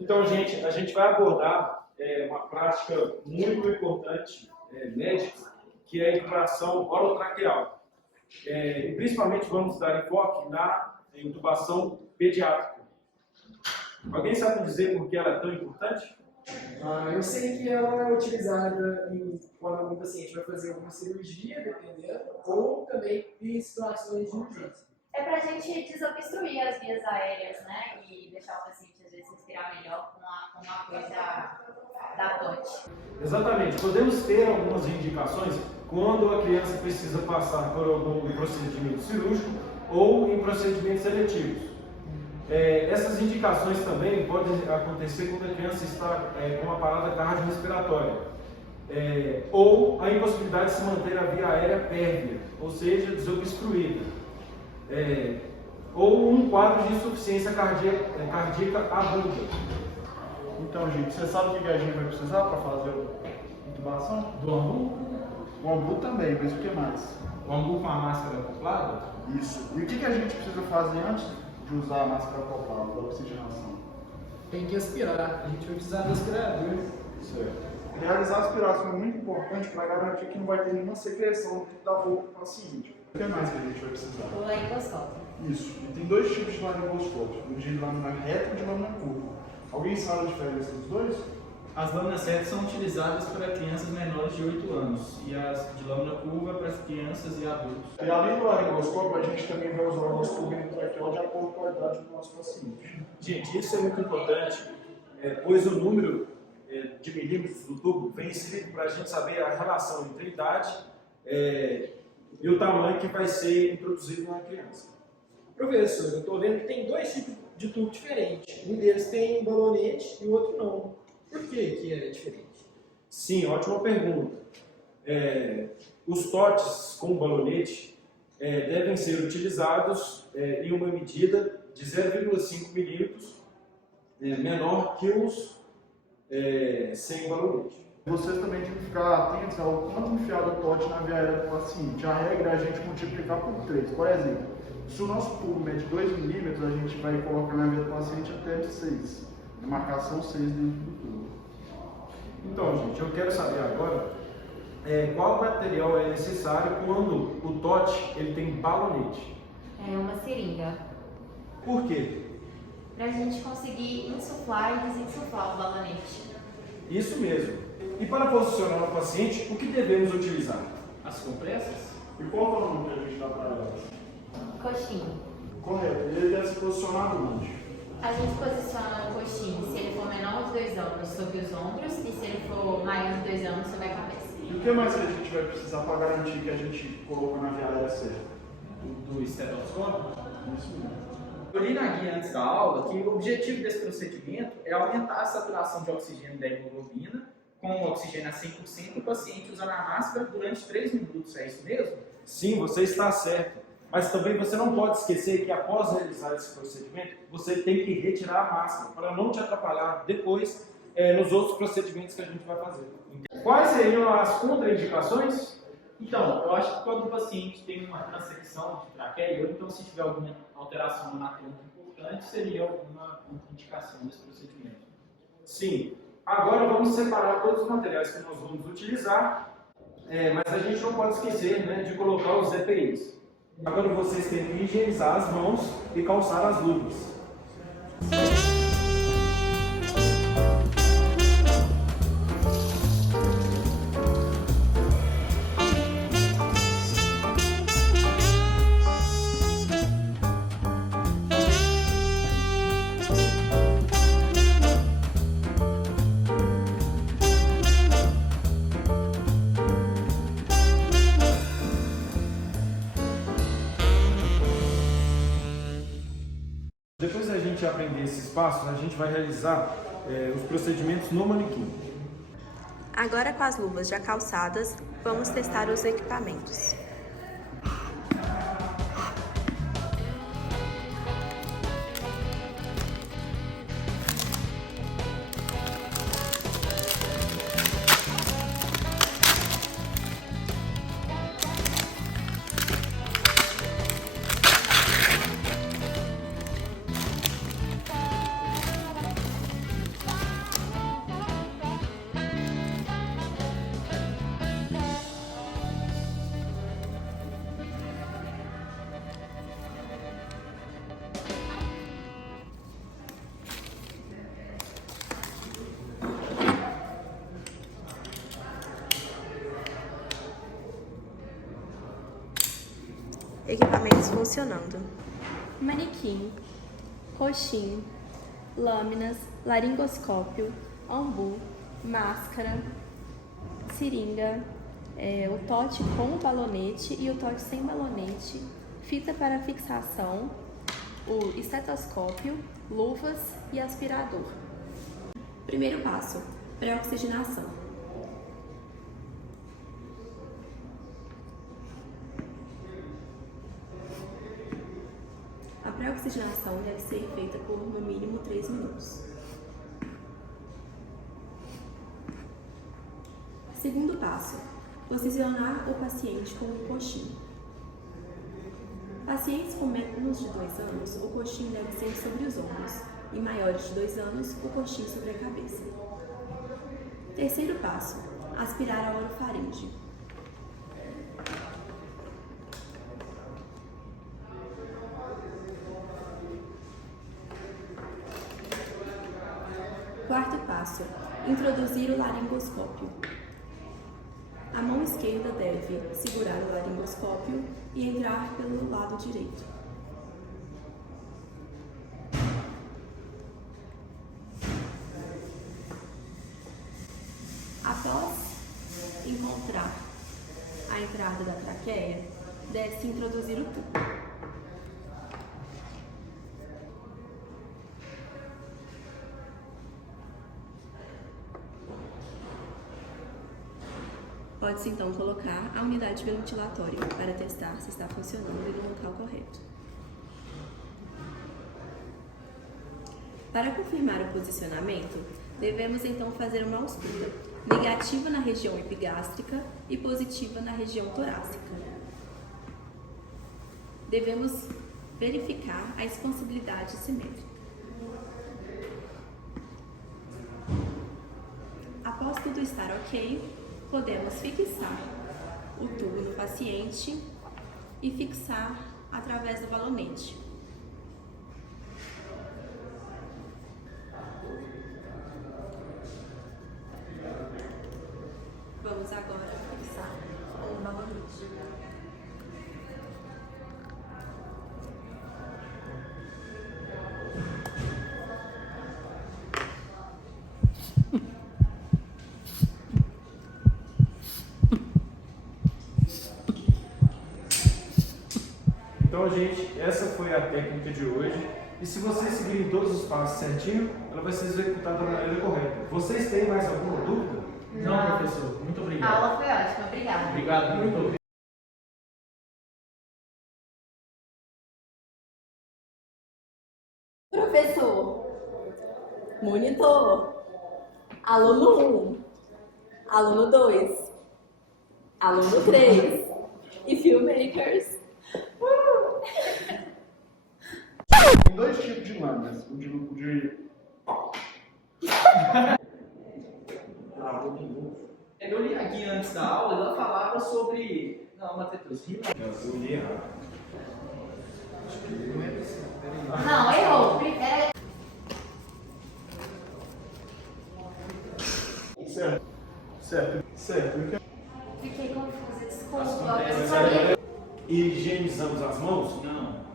Então, gente, a gente vai abordar uma prática muito importante médica, que é a intubação orotraqueal. E principalmente vamos dar enfoque na intubação pediátrica. Alguém sabe dizer por que ela é tão importante? Eu sei que ela é utilizada quando algum paciente vai fazer alguma cirurgia, dependendo, ou também em situações de urgência. É para a gente desobstruir as vias aéreas, né? E deixar o paciente, às vezes, respirar melhor com o apoio da TOT. Exatamente. Podemos ter algumas indicações quando a criança precisa passar por algum procedimento cirúrgico ou em procedimentos seletivos. Essas indicações também podem acontecer quando a criança está com uma parada cardiorrespiratória, ou a impossibilidade de se manter a via aérea pérvia, ou seja, desobstruída, ou um quadro de insuficiência cardíaca aguda. Então, gente, você sabe o que a gente vai precisar para fazer a intubação? Do AMBU? O AMBU também, mas o que mais? O AMBU com a máscara acoplada? Isso. E o que a gente precisa fazer antes de usar a máscara acoplada, da oxigenação? Tem que aspirar, a gente vai precisar do aspirador. Certo. Realizar a aspiração é muito importante para garantir que não vai ter nenhuma secreção da boca do paciente. O que mais que a gente vai precisar? O laringoscópio. Isso. E tem dois tipos de laringoscópio, o de lâmina reta e o de lâmina curva. Alguém sabe a diferença dos dois? As lâminas retas são utilizadas para crianças menores de 8 anos e as de lâmina curva para as crianças e adultos. E além do laringoscópio, a gente também vai usar o nosso tubo traqueal de acordo com a idade do nosso paciente. Gente, isso é muito importante, pois o número de milímetros do tubo vem escrito para a gente saber a relação entre a idade e o tamanho que vai ser introduzido na criança. Professor, eu estou vendo que tem dois tipos de tubo diferentes. Um deles tem balonete e o outro não. Por que é diferente? Sim, ótima pergunta. Os TOTs com balonete devem ser utilizados em uma medida de 0,5 milímetros menor que os sem balonete. Vocês também têm que ficar atentos ao quanto enfiar o TOT na via aérea do paciente. A regra é a gente multiplicar por 3. Por exemplo, se o nosso tubo mede 2 milímetros, a gente vai colocar na via do paciente até de 6. A marcação 6 dentro do tubo. Então, gente, eu quero saber agora qual material é necessário quando o TOT ele tem balonete. É uma seringa. Por quê? Para a gente conseguir insuflar e desinsuflar o balonete. Isso mesmo. E para posicionar o paciente, o que devemos utilizar? As compressas? E qual é o nome que a gente dá para elas? Coxinho. Correto. Ele deve se posicionar onde? A gente posiciona o coxinho se ele for menor de 2 anos sobre os ombros e se ele for maior de 2 anos sobre a cabeça. E o que mais que a gente vai precisar para garantir que a gente colocou na via aérea certa? Do estetoscópio? Isso mesmo. Eu li na guia antes da aula que o objetivo desse procedimento é aumentar a saturação de oxigênio da hemoglobina com o oxigênio a 100% e o paciente usando a máscara durante 3 minutos. É isso mesmo? Sim, você está certo. Mas também você não pode esquecer que após realizar esse procedimento, você tem que retirar a máscara para não te atrapalhar depois nos outros procedimentos que a gente vai fazer. Quais seriam as contraindicações? Então, eu acho que quando o paciente tem uma transecção de traqueia, ou então se tiver alguma alteração anatômica importante, seria uma indicação desse procedimento. Sim. Agora vamos separar todos os materiais que nós vamos utilizar, mas a gente não pode esquecer, né, de colocar os EPIs. Agora vocês têm que higienizar as mãos e calçar as luvas. Depois da gente aprender esses passos, a gente vai realizar os procedimentos no manequim. Agora, com as luvas já calçadas, vamos testar os equipamentos. Equipamentos funcionando. Manequim, coxim, lâminas, laringoscópio, ambu, máscara, seringa, o tote com balonete e o tote sem balonete, fita para fixação, o estetoscópio, luvas e aspirador. Primeiro passo, pré-oxigenação. A pré-oxigenação deve ser feita por no mínimo 3 minutos. Segundo passo, posicionar o paciente com o coxim. Pacientes com menos de 2 anos, o coxim deve ser sobre os ombros, e maiores de 2 anos, o coxim sobre a cabeça. Terceiro passo, aspirar a orofaringe. Quarto passo, introduzir o laringoscópio. A mão esquerda deve segurar o laringoscópio e entrar pelo lado direito. Após encontrar a entrada da traqueia, deve-se introduzir o tubo. Pode-se então colocar a unidade ventilatória para testar se está funcionando e no local correto. Para confirmar o posicionamento, devemos então fazer uma ausculta negativa na região epigástrica e positiva na região torácica. Devemos verificar a expansibilidade simétrica. Após tudo estar ok, podemos fixar o tubo no paciente e fixar através do balonete. Vamos agora fixar com o balonete. Então, gente, essa foi a técnica de hoje. E se vocês seguirem todos os passos certinho, ela vai ser executada da maneira correta. Vocês têm mais alguma dúvida? Não, professor. Muito A obrigado. aula foi ótima, obrigada. Obrigado, muito. Professor, monitor, aluno 1, aluno 2, aluno 3 e filmmakers. Tem 2 tipos de lâminas. O de Eu li aqui antes da aula, ela falava sobre... Não, Matheus, Eu li errado. Não, errou. Primeiro. certo. Fiquei confusa, desculpa. Eu só li. E higienizamos as mãos? Não.